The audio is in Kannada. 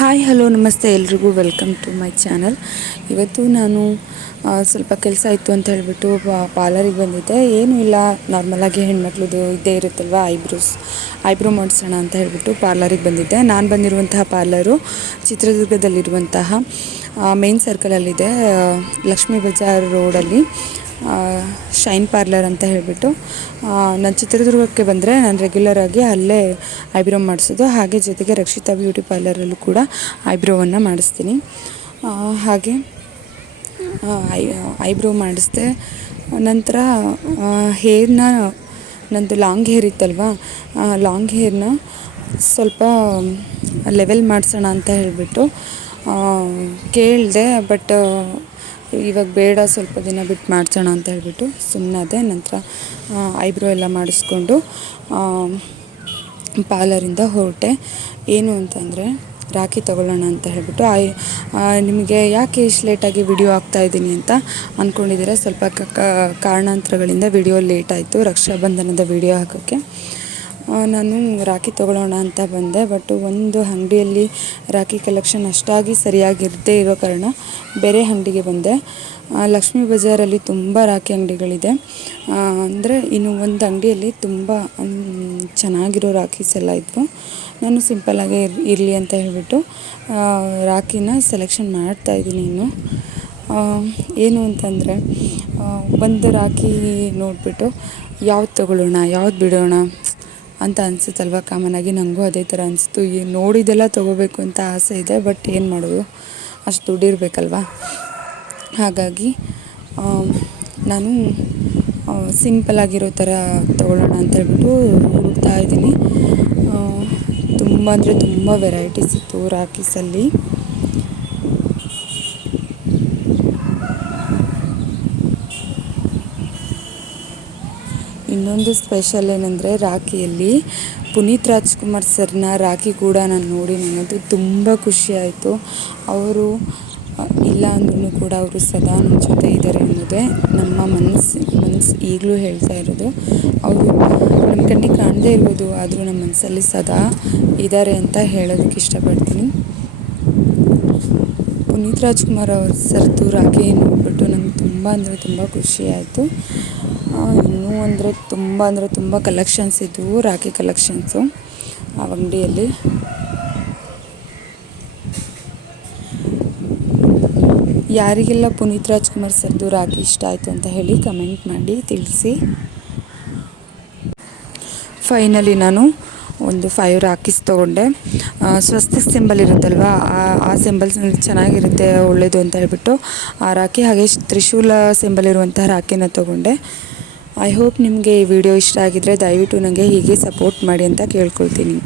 ಹಾಯ್ ಹಲೋ ನಮಸ್ತೆ. ಎಲ್ರಿಗೂ ವೆಲ್ಕಮ್ ಟು ಮೈ ಚಾನಲ್ ಇವತ್ತು ನಾನು ಸ್ವಲ್ಪ ಕೆಲಸ ಇತ್ತು ಅಂತ ಹೇಳಿಬಿಟ್ಟು ಪಾರ್ಲರಿಗೆ ಬಂದಿದ್ದೆ. ಏನೂ ಇಲ್ಲ. ನಾರ್ಮಲಾಗಿ ಹೆಣ್ಮಕ್ಳದ್ದು ಇದ್ದೇ ಇರುತ್ತಲ್ವ ಐಬ್ರೋಸ್ ಐಬ್ರೋ ಮಾಡಿಸೋಣ ಅಂತ ಹೇಳಿಬಿಟ್ಟು ಪಾರ್ಲರಿಗೆ ಬಂದಿದ್ದೆ. ನಾನು ಬಂದಿರುವಂತಹ ಪಾರ್ಲರು ಚಿತ್ರದುರ್ಗದಲ್ಲಿರುವಂತಹ ಮೇನ್ ಸರ್ಕಲಲ್ಲಿದೆ ಲಕ್ಷ್ಮೀ ಬಜಾರ್ ರೋಡಲ್ಲಿ ಶೈನ್ ಪಾರ್ಲರ್ ಅಂತ ಹೇಳಿಬಿಟ್ಟು ನಾನು ಚಿತ್ರದುರ್ಗಕ್ಕೆ ಬಂದರೆ ನಾನು ರೆಗ್ಯುಲರಾಗಿ ಅಲ್ಲೇ ಐಬ್ರೋ ಮಾಡಿಸೋದು. ಹಾಗೆ ಜೊತೆಗೆ ರಕ್ಷಿತಾ ಬ್ಯೂಟಿ ಪಾರ್ಲರಲ್ಲೂ ಕೂಡ ಐಬ್ರೋವನ್ನು ಮಾಡಿಸ್ತೀನಿ. ಹಾಗೆ ಐ ಐಬ್ರೋ ಮಾಡಿಸ್ದೆ, ನಂತರ ಹೇರ್ನ ನಂದು ಲಾಂಗ್ ಹೇರ್ ಇತ್ತಲ್ವ ಲಾಂಗ್ ಹೇರ್ನ ಸ್ವಲ್ಪ ಲೆವೆಲ್ ಮಾಡಿಸೋಣ ಅಂತ ಹೇಳಿಬಿಟ್ಟು ಕೇಳಿದೆ ಬಟ್ ಇವಾಗ ಬೇಡ, ಸ್ವಲ್ಪ ದಿನ ಬಿಟ್ಟು ಮಾಡ್ಸೋಣ ಅಂತ ಹೇಳಿಬಿಟ್ಟು ಸುಮ್ಮನಾದೆ ನಂತರ ಐಬ್ರೋ ಎಲ್ಲ ಮಾಡಿಸ್ಕೊಂಡು ಪಾರ್ಲರಿಂದ ಹೊರಟೆ. ಏನು ಅಂತಂದರೆ, ರಾಖಿ ತೊಗೊಳ್ಳೋಣ ಅಂತ ಹೇಳಿಬಿಟ್ಟು ಐ ನಿಮಗೆ ಯಾಕೆ ಇಷ್ಟು ಲೇಟಾಗಿ ವಿಡಿಯೋ ಇದ್ದೀನಿ ಅಂತ ಅಂದ್ಕೊಂಡಿದ್ದೀರಾ ಸ್ವಲ್ಪ ಕಾರಣಾಂತರಗಳಿಂದ ವಿಡಿಯೋ ಲೇಟ್ ಆಯಿತು, ರಕ್ಷಾಬಂಧನದ ವಿಡಿಯೋ ಹಾಕೋಕ್ಕೆ. ನಾನು ರಾಖಿ ತೊಗೊಳ್ಳೋಣ ಅಂತ ಬಂದೆ ಬಟ್ ಒಂದು ಅಂಗಡಿಯಲ್ಲಿ ರಾಖಿ ಕಲೆಕ್ಷನ್ ಅಷ್ಟಾಗಿ ಸರಿಯಾಗಿರದೇ ಇರೋ ಕಾರಣ ಬೇರೆ ಅಂಗಡಿಗೆ ಬಂದೆ. ಲಕ್ಷ್ಮೀ ಬಜಾರಲ್ಲಿ ತುಂಬ ರಾಖಿ ಅಂಗಡಿಗಳಿದೆ. ಅಂದರೆ ಇನ್ನು ಒಂದು ಅಂಗಡಿಯಲ್ಲಿ ತುಂಬ ಚೆನ್ನಾಗಿರೋ ರಾಖೀಸ್ ಎಲ್ಲ ಇದ್ವು. ನಾನು ಸಿಂಪಲ್ಲಾಗೇ ಇರ್, ಇರಲಿ ಅಂತ ಹೇಳಿಬಿಟ್ಟು ರಾಖಿನ ಸೆಲೆಕ್ಷನ್ ಮಾಡ್ತಾ ಇದ್ದೀನಿ ಇನ್ನು. ಏನು ಅಂತಂದರೆ ಒಂದು ರಾಖಿ ನೋಡಿಬಿಟ್ಟು ಯಾವ್ದು ತೊಗೊಳ್ಳೋಣ, ಯಾವ್ದು ಬಿಡೋಣ ಅಂತ ಅನಿಸುತ್ತಲ್ವ? ಕಾಮನಾಗಿ ನನಗೂ ಅದೇ ಥರ ಅನಿಸ್ತು. ಈ ನೋಡಿದೆಲ್ಲ ತೊಗೋಬೇಕು ಅಂತ ಆಸೆ ಇದೆ, ಬಟ್ ಏನು ಮಾಡೋದು? ಅಷ್ಟು ದುಡ್ಡಿರಬೇಕಲ್ವ ಹಾಗಾಗಿ ನಾನು ಸಿಂಪಲಾಗಿರೋ ಥರ ತೊಗೊಳ್ಳೋಣ ಅಂತ ಹೇಳ್ಬಿಟ್ಟು ಹುಡುಕ್ತಾ ಇದ್ದೀನಿ. ತುಂಬ ಅಂದರೆ ತುಂಬ ವೆರೈಟೀಸ್ ಇತ್ತು ರಾಖೀಸಲ್ಲಿ ಇನ್ನೊಂದು ಸ್ಪೆಷಲ್ ಏನಂದರೆ ರಾಖಿಯಲ್ಲಿ ಪುನೀತ್ ರಾಜ್ಕುಮಾರ್ ಸರ್ನ ರಾಖಿ ಕೂಡ ನಾನು ನೋಡಿ ನನಗಂತೂ ತುಂಬ ಖುಷಿ ಆಯಿತು. ಅವರು ಇಲ್ಲ ಅಂದ್ರೂ ಕೂಡ ಅವರು ಸದಾ ನಮ್ಮ ಜೊತೆ ಇದ್ದಾರೆ ಅನ್ನೋದೇ ನಮ್ಮ ಮನಸ್ಸು ಮನಸ್ಸು ಈಗಲೂ ಹೇಳ್ತಾ ಇರೋದು. ಅವರು ನಮ್ಮ ಕಣ್ಣಿಗೆ ಕಾಣದೇ ಇರ್ಬೋದು, ಆದರೂ ನಮ್ಮ ಮನಸ್ಸಲ್ಲಿ ಸದಾ ಇದ್ದಾರೆ ಅಂತ ಹೇಳೋದಕ್ಕೆ ಇಷ್ಟಪಡ್ತೀನಿ. ಪುನೀತ್ ರಾಜ್ಕುಮಾರ್ ಅವ್ರ ಸರ್ದು ರಾಖಿ ನೋಡಿಬಿಟ್ಟು ನಂಗೆ ತುಂಬ ಅಂದರೆ ತುಂಬ ಖುಷಿ ಆಯಿತು. ಇನ್ನೂ ಅಂದರೆ ತುಂಬ ಅಂದರೆ ತುಂಬ ಕಲೆಕ್ಷನ್ಸ್ ಇದ್ದವು ರಾಖಿ ಕಲೆಕ್ಷನ್ಸು ಆ ಅಂಗಡಿಯಲ್ಲಿ. ಯಾರಿಗೆಲ್ಲ ಪುನೀತ್ ರಾಜ್ಕುಮಾರ್ ಸರ್ದು ರಾಖಿ ಇಷ್ಟ ಆಯಿತು ಅಂತ ಹೇಳಿ ಕಮೆಂಟ್ ಮಾಡಿ, ತಿಳಿಸಿ. ಫೈನಲಿ ನಾನು ಒಂದು ಫೈವ್ ರಾಕೀಸ್ ತೊಗೊಂಡೆ. ಸ್ವಸ್ತಿ ಸಿಂಬಲ್ ಇರುತ್ತಲ್ವ, ಆ ಆ ಸಿಂಬಲ್ಸ್ ಚೆನ್ನಾಗಿರುತ್ತೆ ಒಳ್ಳೆಯದು ಅಂತ ಹೇಳ್ಬಿಟ್ಟು, ಆ ರಾಖಿ ಹಾಗೆ ತ್ರಿಶೂಲ ಸಿಂಬಲ್ ಇರುವಂತಹ ರಾಖಿನ ತೊಗೊಂಡೆ. ಐ ಹೋಪ್ ನಿಮಗೆ ಈ ವಿಡಿಯೋ ಇಷ್ಟ ಆಗಿದ್ದರೆ ದಯವಿಟ್ಟು ನನಗೆ ಹೀಗೆ ಸಪೋರ್ಟ್ ಮಾಡಿ ಅಂತ ಕೇಳ್ಕೊಳ್ತೀನಿ.